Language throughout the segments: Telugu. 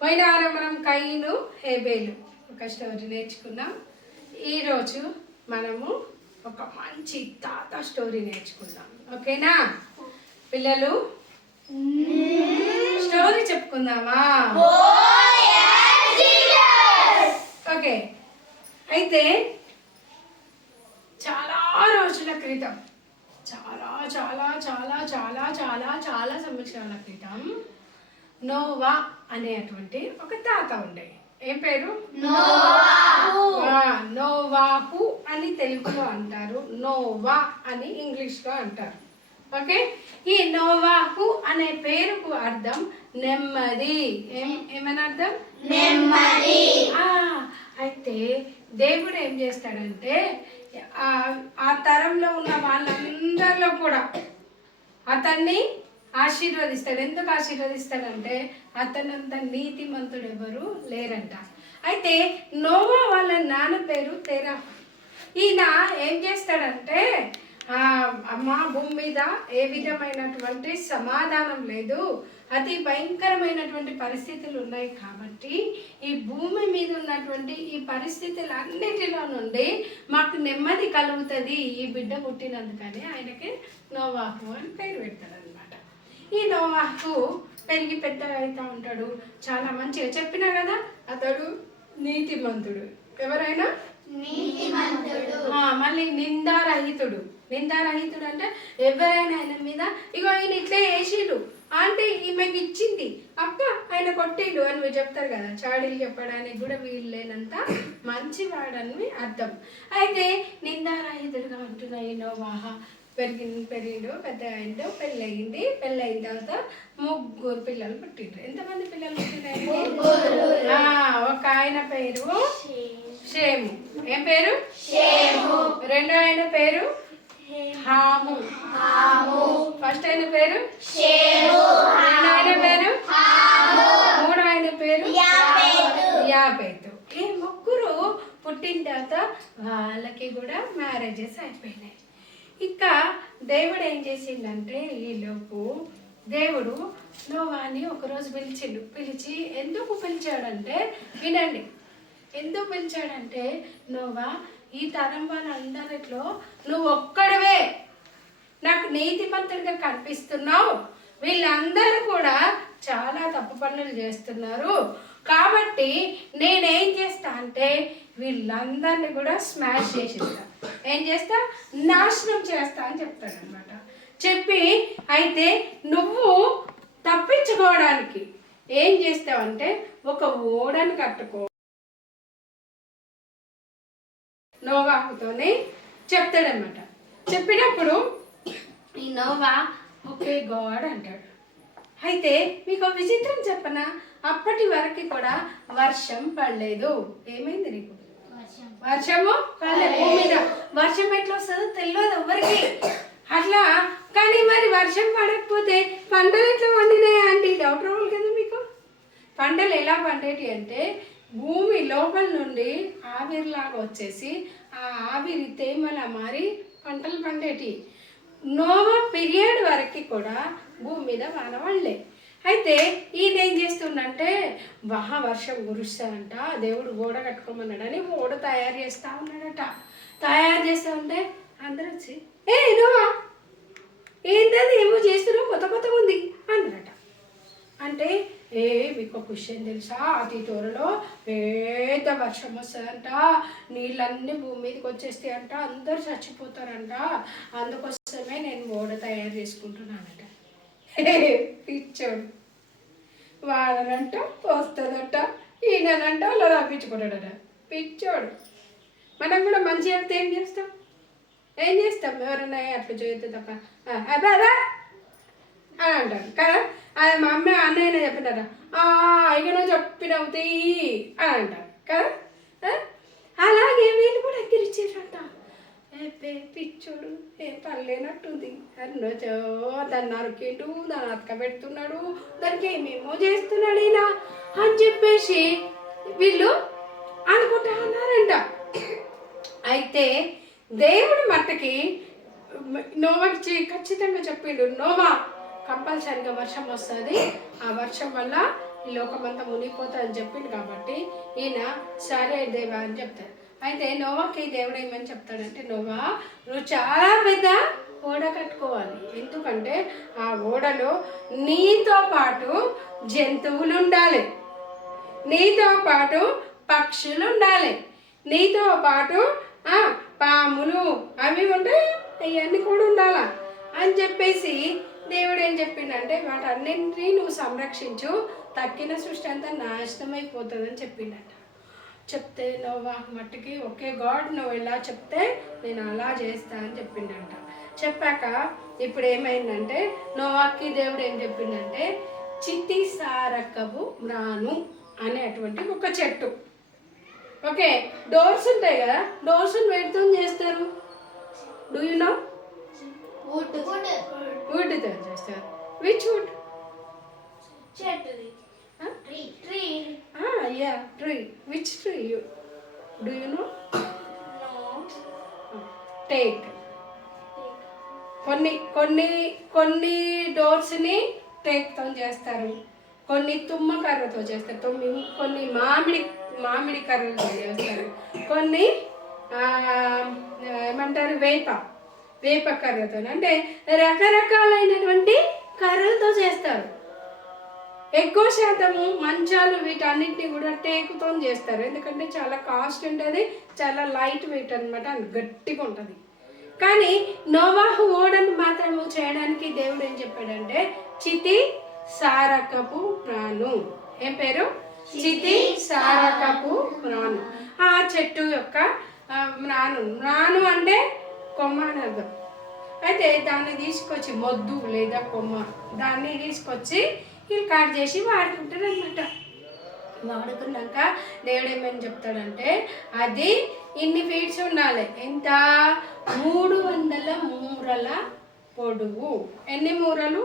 పోయిన వారం మనం కయ్యను హేబేలు ఒక స్టోరీ నేర్చుకున్నాం. ఈరోజు మనము ఒక మంచి తాత స్టోరీ నేర్చుకుందాం. ఓకేనా పిల్లలు? స్టోరీ చెప్పుకుందామా? ఓకే. అయితే చాలా రోజుల క్రితం, చాలా చాలా చాలా చాలా చాలా చాలా సంవత్సరాల క్రితం నోవా అనేటువంటి ఒక తాత ఉండే. ఏం పేరు? నోవాహు అని తెలుగులో అంటారు, నోవా అని ఇంగ్లీష్లో అంటారు. ఓకే. ఈ నోవాహు అనే పేరుకు అర్థం నెమ్మది. ఏమని అర్థం? నెమ్మది. అయితే దేవుడు ఏం చేస్తాడంటే ఆ తరంలో ఉన్న వాళ్ళందరిలో కూడా అతన్ని ఆశీర్వదిస్తాడు. ఎందుకు ఆశీర్వదిస్తాడంటే అతనంత నీతిమంతుడు ఎవరు లేరంట. అయితే నోవా వాళ్ళ నాన్న పేరు తెరహ. ఈయన ఏం చేస్తాడంటే మా భూమి మీద ఏ విధమైనటువంటి సమాధానం లేదు, అతి భయంకరమైనటువంటి పరిస్థితులు ఉన్నాయి కాబట్టి ఈ భూమి మీద ఉన్నటువంటి ఈ పరిస్థితులన్నిటిలో నుండి మాకు నెమ్మది కలుగుతుంది ఈ బిడ్డ పుట్టినందుకని ఆయనకి నోవాహు అని పేరు పెడతాడు అనమాట. ఈ నోవాహు పెరిగి పెద్దగా అవుతూ ఉంటాడు. చాలా మంచిగా చెప్పినా కదా, అతడు నీతిమంతుడు. ఎవరైనా మళ్ళీ నిందారహితుడు. నిందారహితుడు అంటే ఎవరైనా ఆయన మీద ఇగో ఆయన ఇట్లే వేసిండు అంటే ఈమెకి ఇచ్చింది అక్క ఆయన కొట్టిండు అని చెప్తారు కదా, చాడీలు చెప్పడానికి కూడా వీలు లేనంత మంచివాడని అర్థం. అయితే నిందారహితుడుగా ఉంటున్నాయి నోవాహ. పెరిగిండు, పెద్ద అయిండు, పెళ్ళయింది. పెళ్ళయిన తర్వాత 3 పిల్లలు పుట్టిండ్రు. ఎంతమంది పిల్లలు పుట్టినారు? ఒక ఆయన పేరు షేము. ఏం పేరు? రెండో ఆయన పేరు హాము. ఫస్ట్ ఆయన పేరు రెండో ఆయన పేరు మూడో ఆయన పేరు యాపేతు. ఈ 3 పుట్టిన తర్వాత వాళ్ళకి కూడా మ్యారేజెస్ అయిపోయినాయి. ఇక దేవుడు ఏం చేసిందంటే ఈలోపు దేవుడు నోవాని ఒకరోజు పిలిచి ఎందుకు పిలిచాడంటే వినండి. ఎందుకు పిలిచాడంటే నోవా, ఈ తరం వాళ్ళందరిలో నువ్వు ఒక్కడవే నాకు నీతిమంతుడిగా కనిపిస్తున్నావు, వీళ్ళందరూ కూడా చాలా తప్పు పనులు చేస్తున్నారు కాబట్టి నేనేం చేస్తా అంటే వీళ్ళందరినీ కూడా స్మాష్ చేసేస్తా. ఏం చేస్తా? నాశనం చేస్తా అని చెప్తాడు అనమాట. చెప్పి అయితే నువ్వు తప్పించుకోవడానికి ఏం చేస్తావంటే ఒక ఓడను కట్టుకో. నోవాహుతోనే చెప్తాడనమాట. చెప్పినప్పుడు ఈ నోవా ఓకే గాడ్ అంటాడు. అయితే మీకు విచిత్రం చెప్పనా, అప్పటి వరకు కూడా వర్షం పడలేదు. ఏమైంది నీకు? వర్షము పడలేదు. భూమి మీద వర్షం ఎట్లా వస్తుందో తెలియదు ఎవరికి అట్లా. కానీ మరి వర్షం పడకపోతే పంటలు ఎట్లా పండినాయి అంటే డౌట్ రావాలి కదా మీకు. పంటలు ఎలా పండేటి అంటే భూమి లోపల నుండి ఆవిరిలాగా వచ్చేసి ఆ ఆవిరి తేమలా మారి పంటలు పండేటి. నోవా పీరియడ్ వరకు కూడా భూమి మీద వాన పడలే. అయితే ఈయన ఏం చేస్తుండంటే వర్షం కురుస్తాడంట, దేవుడు ఓడ కట్టుకోమన్నాడని ఓడ తయారు చేస్తూ ఉన్నాడట. తయారు చేస్తూ ఉంటే అందరూ వచ్చి నోవా ఏంటది ఏమో చేస్తున్నావు, కొత్తగా ఉంది అన్నారట. అంటే మీకు ఒక విషయం తెలుసా, అతి త్వరలో పెద్ద వర్షం వస్తుందంట, నీళ్ళన్నీ భూమి మీదకి వచ్చేస్తాయంట, అందరూ చచ్చిపోతారంట, అందుకోసమే నేను ఓడ తయారు చేసుకుంటున్నానట. పిచ్చోడు. వాడనంట వస్తుందట, ఈయనంట వాళ్ళు తప్పించుకుంటాడట. పిచ్చోడు. మనం కూడా మంచి చెప్తే ఏం చేస్తాం? ఎవరన్నా అట్లా చేస్తే తప్ప అదే అదే అని అంటారు కదా. అది మా అమ్మ అన్నయ్యనే చెప్పినారా, ఇక నువ్వు చెప్పినవు తీయి అని అంటారు కదా. అలాగే వీళ్ళు కూడా ఎక్కిరిచ్చారంట. పిచ్చోడు ఏం పర్లేనట్టుంది అన్నో దాన్ని నరికిండు, దాన్ని అతకబెడుతున్నాడు, దానికి ఏమేమో చేస్తున్నాడు ఈయన అని చెప్పేసి వీళ్ళు అనుకుంటా ఉన్నారంట. అయితే దేవుడు మట్టుకి నోవాకి ఖచ్చితంగా చెప్పిండు, నోవా కంపల్సరిగా వర్షం వస్తుంది, ఆ వర్షం వల్ల ఈ లోకమంతా మునిగిపోతా అని చెప్పింది కాబట్టి ఈయన సరే దేవా అని చెప్తాడు. అయితే నోవాకి దేవుడు ఏమని చెప్తాడంటే, నోవా నువ్వు చాలా పెద్ద ఓడ కట్టుకోవాలి. ఎందుకంటే ఆ ఓడలో నీతో పాటు జంతువులు ఉండాలి, నీతో పాటు పక్షులు ఉండాలి, నీతో పాటు పాములు అవి ఉంటాయి, అవన్నీ కూడా ఉండాలా అని చెప్పేసి దేవుడు ఏం చెప్పిండంటే, వాటన్నింటినీ నువ్వు సంరక్షించు, తక్కిన సృష్టి అంతా నాశనం అయిపోతుందని చెప్పిండట. చెప్తే నోవా మట్టికి ఓకే గాడ్ నువ్వు ఇలా చెప్తే నేను అలా చేస్తా అని చెప్పిండంట. చెప్పాక ఇప్పుడు ఏమైందంటే నోవాకి దేవుడు ఏం చెప్పిండంటే, చితి సారకపు మ్రాను అనేటువంటి ఒక చెట్టు. ఓకే, డోర్స్ ఉంటాయి కదా, డోర్స్ వేటితో చేస్తారు? Do you know? వుడ్తో చేస్తారు. Which wood? Yeah, tree. Which tree? Do you know? No. Teak. కొన్ని డోర్స్ని టేక్తో చేస్తారు, కొన్ని తుమ్మ కర్రతో చేస్తారు, కొన్ని మామిడి కర్రలతో చేస్తారు, కొన్ని ఏమంటారు వేప కర్రతో, అంటే రకరకాలైనటువంటి కర్రలతో చేస్తారు. ఎక్కువ శాతము మంచాలు వీటన్నిటిని కూడా టేకుతో చేస్తారు, ఎందుకంటే చాలా కాస్ట్ ఉంటుంది, చాలా లైట్ వెయిట్ అనమాట, గట్టిగా ఉంటుంది. కానీ నోవాహు ఓడను మాత్రము చేయడానికి దేవుడు ఏం చెప్పాడంటే, చితి సారకపు మ్రాను. ఏం పేరు? చితి సారకపు మ్రాను. ఆ చెట్టు యొక్క మ్రాను అంటే కొమ్మ అని అర్థం. అయితే దాన్ని తీసుకొచ్చి మొద్దు లేదా కొమ్మ, దాన్ని తీసుకొచ్చి వీళ్ళు కట్ చేసి వాడుకుంటారు అనమాట. వాడుకున్నాక దేవుడు ఏమని చెప్తాడంటే, అది ఇన్ని ఫీట్స్ ఉండాలి. ఎంత? 300 మూరల పొడుగు. ఎన్ని మూరలు?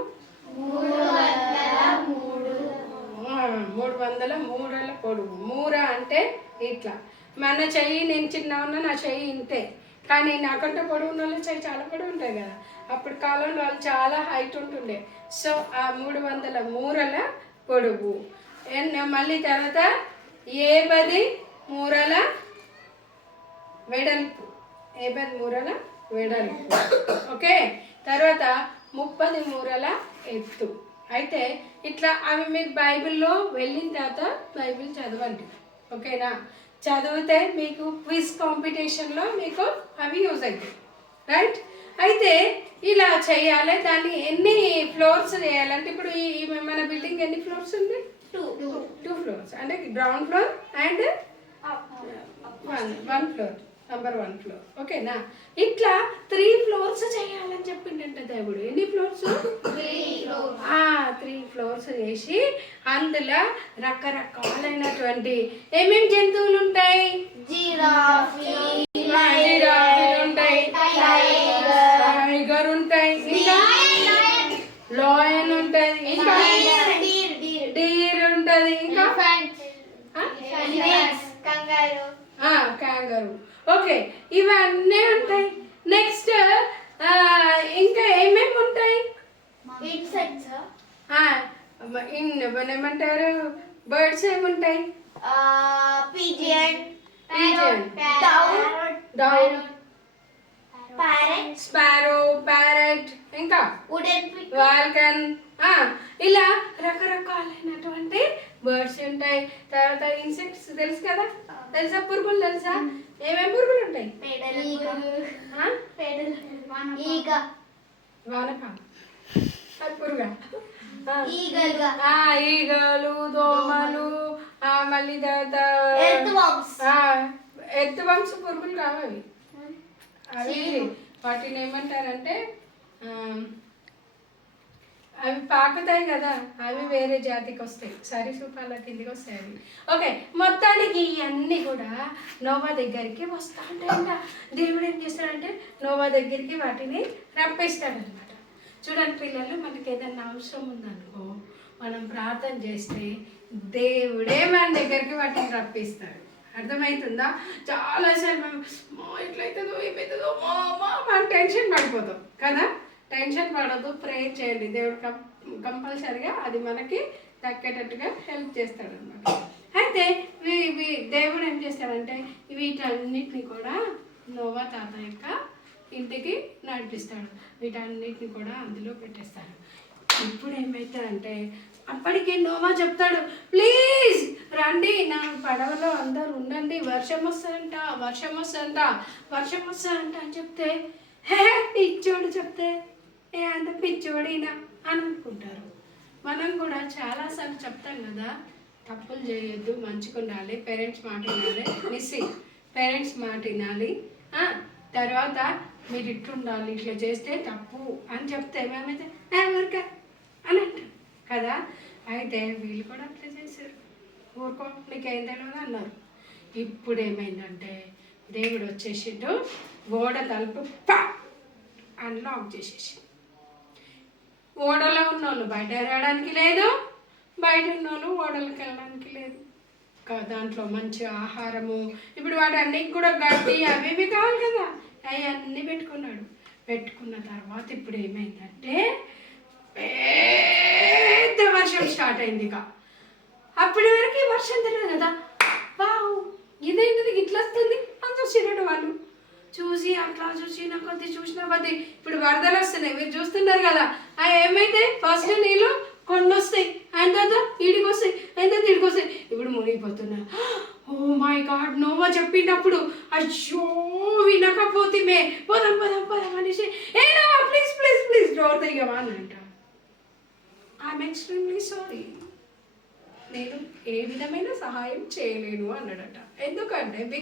300 మూరల పొడుగు. మూర అంటే ఇట్లా మన చెయ్యి, నేను చిన్న ఉన్నా నా చెయ్యి ఇంతే, కానీ నాకంటే పొడుగు ఉన్న వాళ్ళ చెయ్యి చాలా పొడుగు ఉంటాయి కదా, అప్పుడు కాలంలో వాళ్ళు చాలా హైట్ ఉంటుండే. సో ఆ 300 మూరల పొడుగు. మళ్ళీ తర్వాత 50 మూరల వెడల్పు. 50 మూరల వెడల్పు. ఓకే, తర్వాత 30 మూరల ఎత్తు. అయితే ఇట్లా అవి మీరు బైబిల్లో వెళ్ళిన తర్వాత బైబిల్ చదవండి, ఓకేనా? చదివితే మీకు క్విజ్ కాంపిటీషన్లో మీకు అవి యూజ్ అవుతాయి, రైట్? అయితే ఇలా చేయాలి. దాన్ని ఎన్ని ఫ్లోర్స్ చేయాలంటే, ఇప్పుడు ఈ మన బిల్డింగ్ ఎన్ని ఫ్లోర్స్ ఉంది? 2 ఫ్లోర్స్, అంటే ground floor and 1 floor, number 1 floor, ఓకేనా? ఇట్లా 3 ఫ్లోర్స్ చేయాలని చెప్పిండంట దేవుడు. ఎన్ని ఫ్లోర్స్? 3 ఫ్లోర్స్ చేసి అందులో రకరకాలైనటువంటి ఏమేమి జంతువులు ఉంటాయి? జిరాఫీలు ఉంటాయి, టైగర్ ఉంటాయి, ఇంకా లాయన్ ఉంటుంది, ఇంకా డీర్ ఉంటుంది, ఇంకా కంగారు. ఓకే, ఇవన్నీ ఉంటాయి. నెక్స్ట్ ఇంకా ఏమేమి ఉంటాయి? ఏమంటారు? బర్డ్స్ ఏముంటాయి? స్పారో, ప్యారెట్, ఇంకా వాల్కన్, ఇలా రకరకాలైనటువంటి బర్డ్స్ ఉంటాయి. తర్వాత ఇన్సెక్ట్స్ తెలుసు కదా, తెలుసా? పురుగులు తెలుసా? ఏమేమి పురుగులు ఉంటాయి? వానపాము, అది పురుగా? ఈగలు, దోమలు, మళ్ళీ తర్వాత ఎత్తు వంశ పురుగులు కావాలి. అవి వాటిని ఏమంటారంటే, అవి పాకుతాయి కదా, అవి వేరే జాతికి వస్తాయి, సరీసృపాల కిందికి వస్తాయి అవి. ఓకే, మొత్తానికి ఇవన్నీ కూడా నోవా దగ్గరికి వస్తూ ఉంటాయంట. దేవుడు ఏం చేస్తాడంటే నోవా దగ్గరికి వాటిని రప్పిస్తాడనమాట. చూడండి పిల్లలు, మనకి ఏదైనా అవసరం ఉందనుకో, మనం ప్రార్థన చేస్తే దేవుడే మన దగ్గరికి వాటిని రప్పిస్తాడు. అర్థమవుతుందా? చాలాసార్లు మేము ఇట్లయితుందో ఏమవుతుందో మనం టెన్షన్ పడిపోతాం కదా. టెన్షన్ పడద్దు, ప్రేయర్ చేయండి, దేవుడికి కంపల్సరిగా అది మనకి దక్కేటట్టుగా హెల్ప్ చేస్తాడనమాట. అయితే దేవుడు ఏం చేస్తాడంటే వీటన్నిటిని కూడా నోవా తాత యొక్క ఇంటికి నడిపిస్తాడు. వీటన్నిటిని కూడా అందులో పెట్టేస్తాడు. ఇప్పుడు ఏమవుతాడంటే అప్పటికి నోవా చెప్తాడు, ప్లీజ్ రండి నా పడవలో అందరు ఉండండి, వర్షం వస్తుందంట అని చెప్తే పిచ్చోడు చెప్తే అంత పిచ్చోడినా అని అనుకుంటారు. మనం కూడా చాలాసార్లు చెప్తాం కదా, తప్పులు చేయొద్దు, మంచిగా ఉండాలి, పేరెంట్స్ మాట వినాలి, పేరెంట్స్ మాట వినాలి, తర్వాత మీరు ఇట్లుండాలి, ఇట్లా చేస్తే తప్పు అని చెప్తే మేమైతే ఊరికే అని అంటాం కదా. అయితే వీళ్ళు కూడా అట్లా చేశారు. ఊరుకో నీకేం తెలియదు అన్నారు. ఇప్పుడు ఏమైందంటే దేవుడు వచ్చేసిండు, ఓడ తలుపు అని లాక్ చేసేసి, ఓడలో ఉన్న వాళ్ళు బయట రావడానికి లేదు, బయట ఉన్న వాళ్ళు ఓడలకు వెళ్ళడానికి లేదు. దాంట్లో మంచి ఆహారము, ఇప్పుడు వాటి అన్నిటికి కూడా గడ్డి అవి ఇవి కావాలి కదా, అవి అన్నీ పెట్టుకున్న తర్వాత ఇప్పుడు ఏమైందంటే పెద్ద వర్షం స్టార్ట్ అయింది. ఇక అప్పటి వరకు వర్షం తెలియదు కదా, వావ్ ఇదేంటిది ఇట్లా వస్తుంది అని చూసినట్టు వాళ్ళు చూసి అట్లా చూసిన కొద్ది ఇప్పుడు వరదలు వస్తున్నాయి, మీరు చూస్తున్నారు కదా. ఏమైతే ఫస్ట్ నీళ్ళు కొన్ని వస్తాయి, ఆయన తర్వాత ఈడికి వస్తాయి, ఆయన తర్వాత ఈడికి వస్తాయి. ఇప్పుడు మునిగిపోతున్నా. ఓ మై గాడ్, నోవా చెప్పినప్పుడు అయ్యో వినకపోతే పోదాం అనేసి, ఏ నోవా ప్లీజ్ డోర్ తెగవా అని అంట. ఐఎమ్ ఎక్స్ట్రీమ్లీ సారీ, నేను ఏ విధమైన సహాయం చేయలేను అన్నాడట. ఎందుకంటే